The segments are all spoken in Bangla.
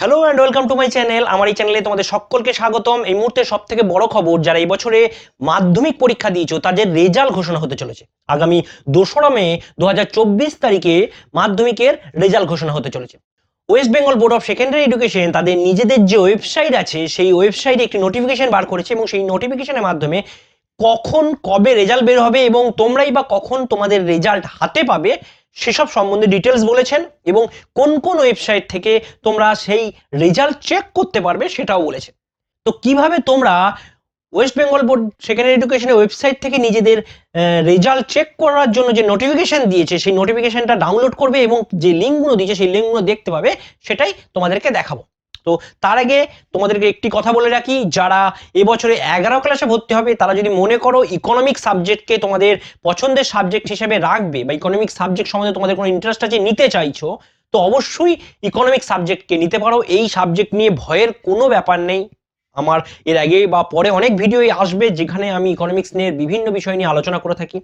Hello and welcome to my channel. আমার এই চ্যানেলে তোমাদের সকলকে স্বাগতম। এই মুহূর্তে সব থেকে বড় খবর, যারা এই বছরে মাধ্যমিক পরীক্ষা দিয়েছো তাদের রেজাল্ট ঘোষণা হতে চলেছে। আগামী 2রা মে 2024 তারিখে মাধ্যমিকের রেজাল্ট ঘোষণা হতে চলেছে। West Bengal board of secondary education তাদের নিজেদের যে ওয়েবসাইট আছে সেই ওয়েবসাইটে একটি নোটিফিকেশন বার করেছে, এবং সেই নোটিফিকেশনের মাধ্যমে কখন কবে রেজাল্ট বের হবে এবং তোমরাই বা কখন তোমাদের রেজাল্ট হাতে পাবে সেসব সম্বন্ধে ডিটেলস বলেছেন, এবং কোন কোন ওয়েবসাইট থেকে তোমরা সেই রেজাল্ট চেক করতে পারবে সেটাও বলেছে। তো কিভাবে তোমরা ওয়েস্ট বেঙ্গল বোর্ড সেকেন্ডারি এডুকেশনের ওয়েবসাইট থেকে নিজেদের রেজাল্ট চেক করার জন্য যে নোটিফিকেশন দিয়েছে সেই নোটিফিকেশনটা ডাউনলোড করবে এবং যে লিঙ্কগুলো দিয়েছে সেই লিঙ্কগুলো দেখতে পাবে, সেটাই তোমাদেরকে দেখাবো। তো তার আগে তোমাদেরকে একটি কথা বলে রাখি, যারা এবছরে 11 ক্লাসে ভর্তি হবে তারা যদি মনে করো ইকোনমিক সাবজেক্টকে তোমাদের পছন্দের সাবজেক্ট হিসেবে রাখবে বা ইকোনমিক সাবজেক্ট সম্বন্ধে তোমাদের কোনো ইন্টারেস্ট আছে, নিতে চাইছো, তো অবশ্যই ইকোনমিক সাবজেক্টকে নিতে পারো। এই সাবজেক্ট নিয়ে ভয়ের কোনো ব্যাপার নেই। আমার এর আগে বা পরে অনেক ভিডিও আসবে যেখানে আমি ইকোনমিক্স নিয়ে বিভিন্ন বিষয় নিয়ে আলোচনা করে থাকি।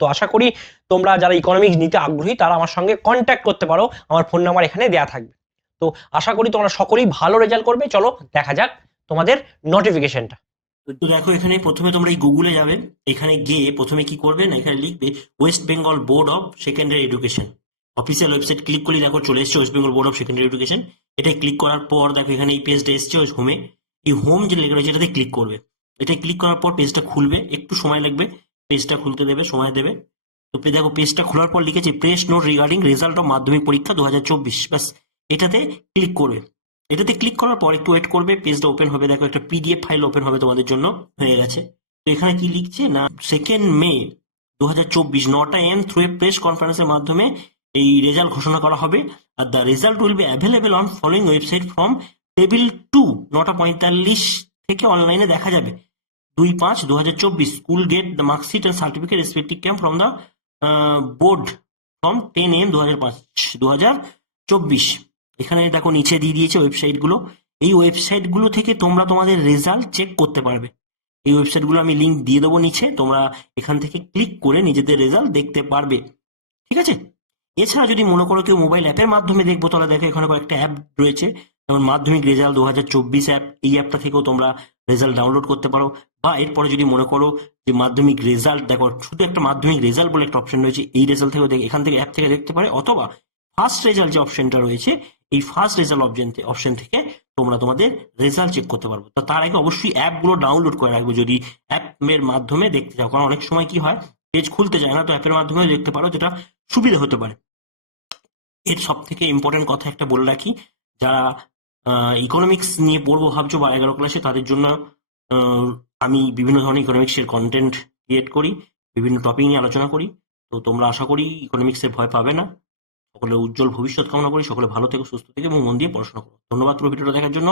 তো আশা করি তোমরা যারা ইকোনমিক্স নিতে আগ্রহী তারা আমার সঙ্গে কন্ট্যাক্ট করতে পারো, আমার ফোন নাম্বার এখানে দেওয়া থাকবে। তো আশা করি তোমরা সকলেই ভালো রেজাল্ট করবে। চলো দেখা যাক তোমাদের নোটিফিকেশনটা। তো দেখো, এখানে প্রথমে তোমরা এই গুগলে যাবে। এখানে গিয়ে প্রথমে কি করবে না, এখানে লিখবে West Bengal board of secondary education official website. Click করলে দেখো চলে এসছে West Bengal board of secondary education. এটা ক্লিক করার পর দেখো এখানে এই পেজটা এসছে হোমে। এই হোম যে লেখা রয়েছে এটাতে ক্লিক করবে। এটা ক্লিক করার পর পেজটা খুলবে, একটু সময় লাগবে, পেজটা খুলতে দেবে, সময় দেবে। তো দেখো পেজটা খোলার পর লিখেছে press note regarding result of মাধ্যমিক পরীক্ষা 2024। ব্যাস এটাতে ক্লিক করবে। এটাতে ক্লিক করার পর একটু ওয়েট করবে, পেজটা ওপেন হবে। দেখো একটা পিডিএফ ফাইল ওপেন হবে তোমাদের জন্য, হয়ে গেছে। তো এখানে কি লিখছে না, 2 মে 2024 9টা AM থ্রু এ প্রেস কনফারেন্সের মাধ্যমে এই রেজাল্ট ঘোষণা করা হবে। Are the result will be available on following website from table 2 9টা 45 থেকে অনলাইনে দেখা যাবে 2/5/2024। School get the marksheet and certificate respective camp from the board from 10 AM 2024। এখানে দেখো নিচে দিয়ে দিয়েছে ওয়েবসাইট গুলো। এই ওয়েবসাইট গুলো থেকে তোমরা তোমাদের রেজাল্ট চেক করতে পারবে। এই ওয়েবসাইট গুলো আমি লিঙ্ক দিয়ে দেবো নিচে, তোমরা এখান থেকে ক্লিক করে নিজেদের রেজাল্ট দেখতে পারবে। ঠিক আছে। এছাড়া যদি মনে করো কেউ মোবাইল অ্যাপের মাধ্যমে দেখবো, তাহলে দেখো এখানে কয়েকটা অ্যাপ রয়েছে, যেমন মাধ্যমিক রেজাল্ট 2024 অ্যাপ। এই অ্যাপটা থেকেও তোমরা রেজাল্ট ডাউনলোড করতে পারো। বা এরপরে যদি মনে করো যে মাধ্যমিক রেজাল্ট দেখো, শুধু একটা মাধ্যমিক রেজাল্ট বলে একটা অপশন রয়েছে, এই রেজাল্ট থেকেও এখান থেকে অ্যাপ থেকে দেখতে পারে। অথবা ফার্স্ট রেজাল্ট যে অপশনটা রয়েছে, এই ফার্স্ট রেজাল্ট অপশন থেকে তোমরা তোমাদের রেজাল্ট চেক করতে পারবো। তো তার আগে অবশ্যই অ্যাপগুলো ডাউনলোড করে রাখবো যদি অ্যাপের মাধ্যমে দেখতে চাও, কারণ অনেক সময় কি হয় পেজ খুলতে যায় না, তো অ্যাপের মাধ্যমে দেখতে পারো, যেটা সুবিধা হতে পারে। এর সব থেকে ইম্পর্টেন্ট কথা একটা বলে রাখি, যারা ইকোনমিক্স নিয়ে পড়বো ভাবছো বা 11 ক্লাসে, তাদের জন্য আমি বিভিন্ন ধরনের ইকোনমিক্সের কন্টেন্ট ক্রিয়েট করি, বিভিন্ন টপিক নিয়ে আলোচনা করি। তো তোমরা আশা করি ইকোনমিক্সে ভয় পাবে না। সকলের উজ্জ্বল ভবিষ্যৎ কামনা করি, সকলে ভালো থেকো, সুস্থ থেকে এবং মন দিয়ে পড়াশোনা করো। ধন্যবাদ পুরো ভিডিওটা দেখার জন্য।